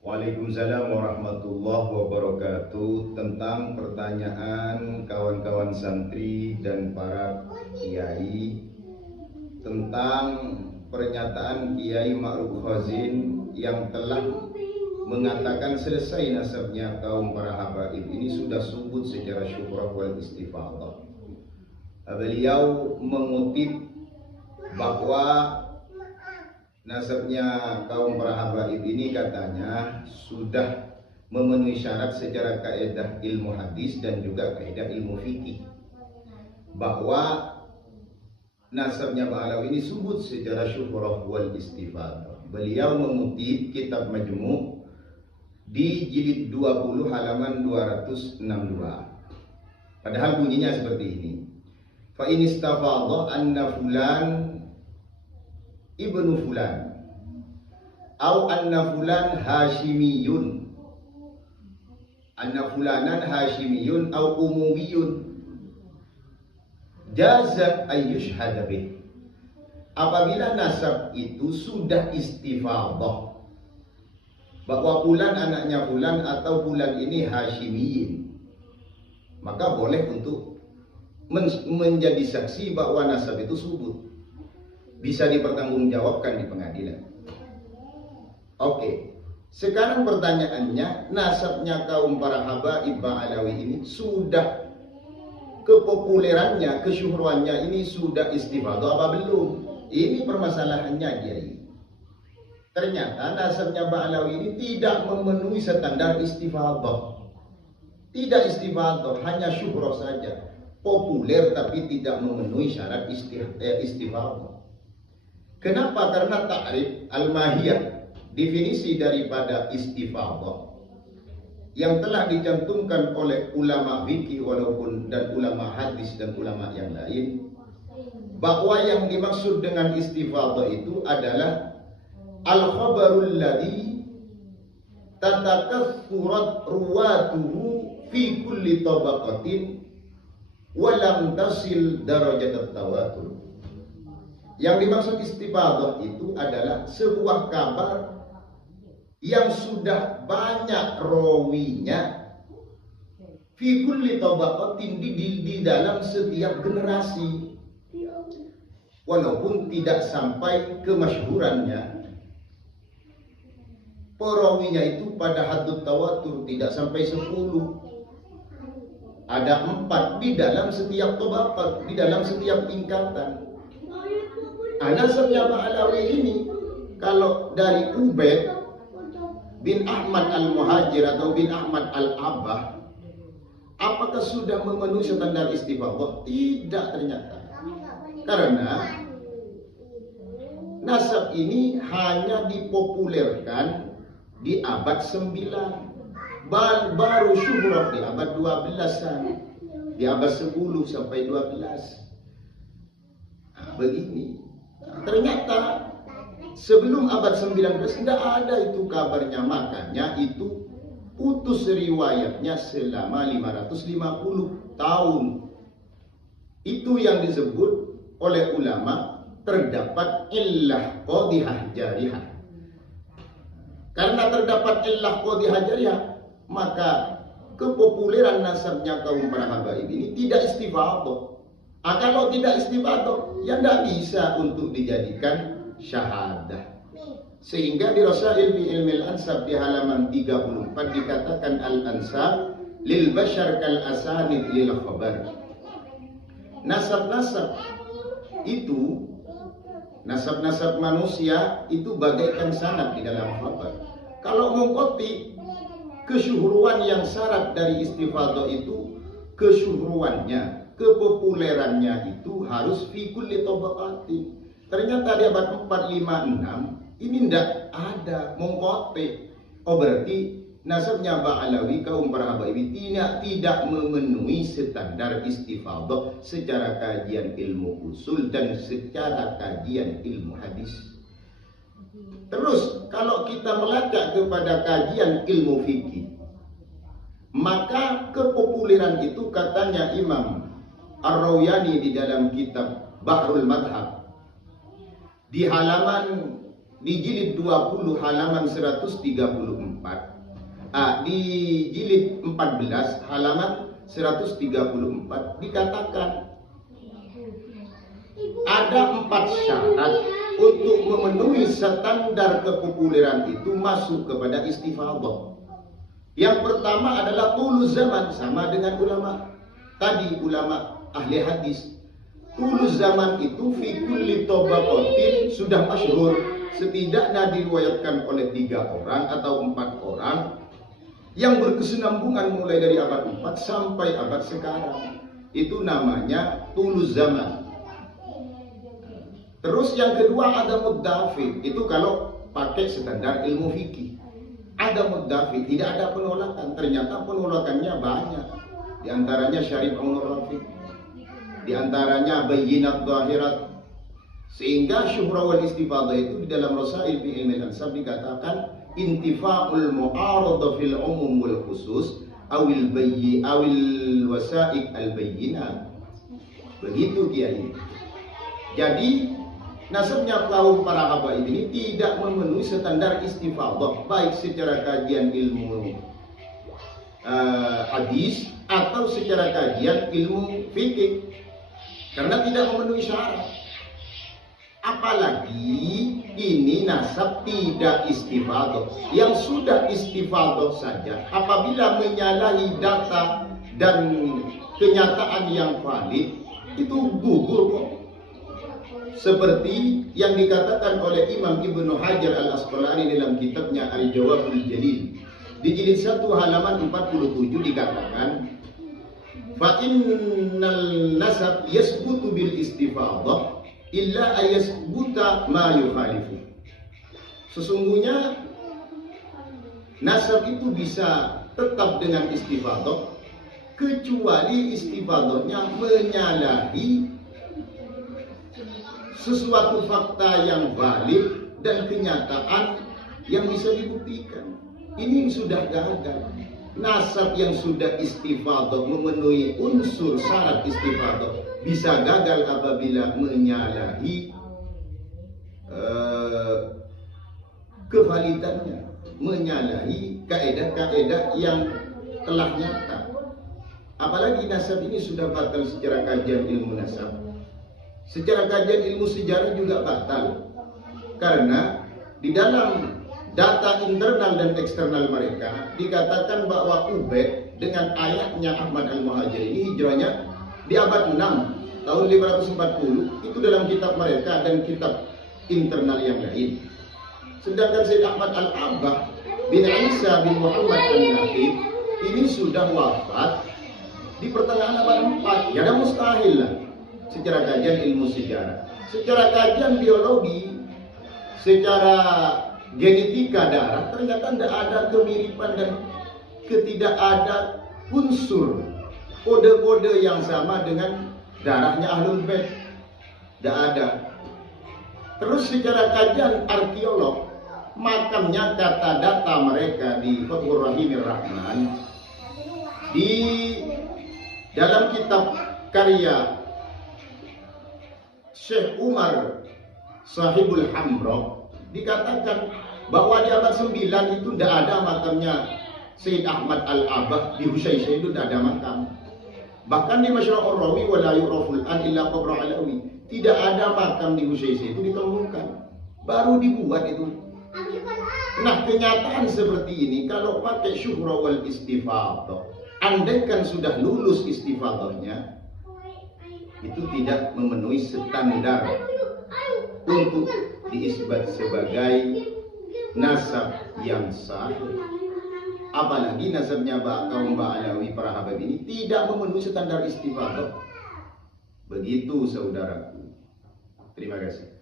Waalaikumsalam warahmatullahi wabarakatuh. Tentang pertanyaan kawan-kawan santri dan para kiai tentang pernyataan Kiai Ma'ruf Khazin yang telah mengatakan selesai nasabnya kaum para habaib ini sudah subut secara syukrah wal istifadah. Beliau mengutip bahwa nasabnya kaum para habaib ini katanya sudah memenuhi syarat secara kaidah ilmu hadis dan juga kaidah ilmu fikih, bahwa nasabnya Ba'alawi ini subut secara syuhrah wal istifadah. Beliau mengutip kitab Majmu' di jilid 20 halaman 262. Padahal bunyinya seperti ini. Fa in istafadha anna fulan ibnu fulan au anna fulan hashimiyun, anna fulanan hashimiyun au umumiyun, jaza ayyushhada bih. Apabila nasab itu sudah istifadah bahwa fulan anaknya fulan atau fulan ini hashimiyin, maka boleh untuk menjadi saksi bahwa nasab itu subut, bisa dipertanggungjawabkan di pengadilan. Oke, sekarang pertanyaannya, nasabnya kaum para habaib Ba'alawi ini sudah kepopulerannya, kesyuhrannya ini sudah istifadah apa belum? Ini permasalahannya, Kiai. Ternyata nasabnya Ba'alawi ini tidak memenuhi standar istifadah. Tidak istifadah, hanya syuhrah saja. Populer tapi tidak memenuhi syarat istifadah. Kenapa? Karena ta'rif al-mahiyah, definisi daripada istifadah yang telah dicantumkan oleh ulama fikih walaupun dan ulama hadis dan ulama yang lain, bahwa yang dimaksud dengan istifadah itu adalah al-khabarul ladzi tatakaththurat ruwatuhu fi kulli tabaqatin wa lam tasil darajat at-tawatur. Yang dimaksud istifadah itu adalah sebuah kabar yang sudah banyak rawinya fi kulli tabaqatin, di dalam setiap generasi, walaupun tidak sampai kemasyhurannya. Perawinya itu pada haddut tawatur tidak sampai 10. Ada 4 di dalam setiap tabaqat, di dalam setiap tingkatan. Nasabnya Ba'alawi ini kalau dari Ubaid bin Ahmad al-Muhajir atau bin Ahmad al-Abbah, apakah sudah memenuhi standar istifadah? Tidak, ternyata. Karena nasab ini hanya dipopulerkan di abad 9, baru syuhrah di abad 12-an, di abad 10 sampai 12. Begini. Ternyata sebelum abad 19 tidak ada itu kabarnya, makanya itu putus riwayatnya selama 550 tahun. Itu yang disebut oleh ulama terdapat illah qadhihah jarihah. Karena terdapat illah qadhihah jarihah, maka kepopuleran nasabnya kaum para habaib ini tidak istifadah. Kalau tidak istifadah, ya tidak bisa untuk dijadikan syahadah. Sehingga di Rasail fi ilmil ansab di halaman 34 dikatakan al-ansab lil bashar kal asanid lil khabar. Nasab-nasab itu, nasab-nasab manusia itu bagaikan sanad di dalam khabar. Kalau mengkoti kesyuhruan yang syarat dari istifadah itu, kesyuhruannya, kepopulerannya itu harus fi kulli tabaqati. Ternyata di abad 4, 5, 6 ini tidak ada mengkote. Oh, berarti nasabnya Ba'alawi kaum para habaib tidak memenuhi standar istifadah secara kajian ilmu usul dan secara kajian ilmu hadis. Terus kalau kita melacak kepada kajian ilmu fikih, maka kepopuleran itu katanya Imam Ar-Rawayani di dalam kitab Bahrul Madhab di halaman di jilid 20 halaman 134, di jilid 14 halaman 134 dikatakan ada 4 syarat untuk memenuhi standar kepopuleran itu masuk kepada istifadhah. Yang pertama adalah tulus zaman, sama dengan ulama tadi, ulama ahli hadis. Tulus zaman itu fi kulli tabaqatin sudah masyhur, setidaknya diriwayatkan oleh 3 orang atau 4 orang yang berkesinambungan mulai dari abad 4 sampai abad sekarang. Itu namanya tulus zaman. Terus yang kedua ada muddafi, itu kalau pakai standar ilmu fikih. Ada muddafi, tidak ada penolakan. Ternyata penolakannya banyak. Di antaranya Syarif Rafiq, di antaranya Bayyinat Zahirat. Sehingga syuhra wal istifadhah itu di dalam Rasail fi Ilmi al-Ansab dikatakan intifa'ul mu'arada fil umum wal khusus awil wasaik al bayyinat. Begitu kiai. Jadi nasabnya kaum para habaib ini tidak memenuhi standar istifadhah, baik secara kajian ilmu hadis atau secara kajian ilmu fikih, karena tidak memenuhi syarat. Apalagi ini nasab tidak istifadhah. Yang sudah istifadhah saja apabila menyalahi data dan kenyataan yang valid itu gugur kok. Seperti yang dikatakan oleh Imam Ibnu Hajar Al-Asqalani dalam kitabnya Al-Jawabul Jalil di jilid 1 halaman 47 dikatakan fa innal nasab yasbutu bil istifadhah illa ayasbuta ma yukhalifu. Sesungguhnya nasab itu bisa tetap dengan istifadhah kecuali istifadhahnya menyalahi sesuatu fakta yang valid dan kenyataan yang bisa dibuktikan. Ini sudah gagal. Nasab yang sudah istifadhah memenuhi unsur syarat istifadhah bisa gagal apabila menyalahi kevalidannya, menyalahi kaedah-kaedah yang telah nyata. Apalagi nasab ini sudah batal secara kajian ilmu nasab. Secara kajian ilmu sejarah juga batal, karena di dalam data internal dan eksternal mereka dikatakan bahwa Ubaid dengan ayahnya Ahmad Al-Muhajir ini hijrahnya di abad 6 tahun 540, itu dalam kitab mereka dan kitab internal yang lain. Sedangkan Sayyid Ahmad Al-Abbah bin Isa bin Muhammad Al-Naqib ini sudah wafat di pertengahan abad 4. Ya, mustahil lah secara kajian ilmu sejarah. Secara kajian biologi, secara genetika darah, ternyata tidak ada kemiripan dan tidak ada unsur kode-kode yang sama dengan darahnya Ahlul Bait. Tidak ada. Terus secara kajian arkeolog, makamnya kata data mereka di Fathur Rahimir Rahman, di dalam kitab karya Syekh Umar Sahibul Hamra dikatakan bahwa di abad 9 itu tidak ada makamnya Sayyid Ahmad Al-Abbah di Husaysyah, itu tidak ada makam. Bahkan di Masyra'ur Rawi wala yuraful an illa qabra alawi, tidak ada makam di Husaysyah itu ditemukan, baru dibuat itu. Nah, kenyataan seperti ini kalau pakai syuhra wal istifadhah, andaikan sudah lulus istifadhahnya, itu tidak memenuhi standar untuk diisbat sebagai nasab yang sahih. Apalagi nasabnya kaum Ba'alawi para habaib ini tidak memenuhi standar istifadhah. Begitu saudaraku. Terima kasih.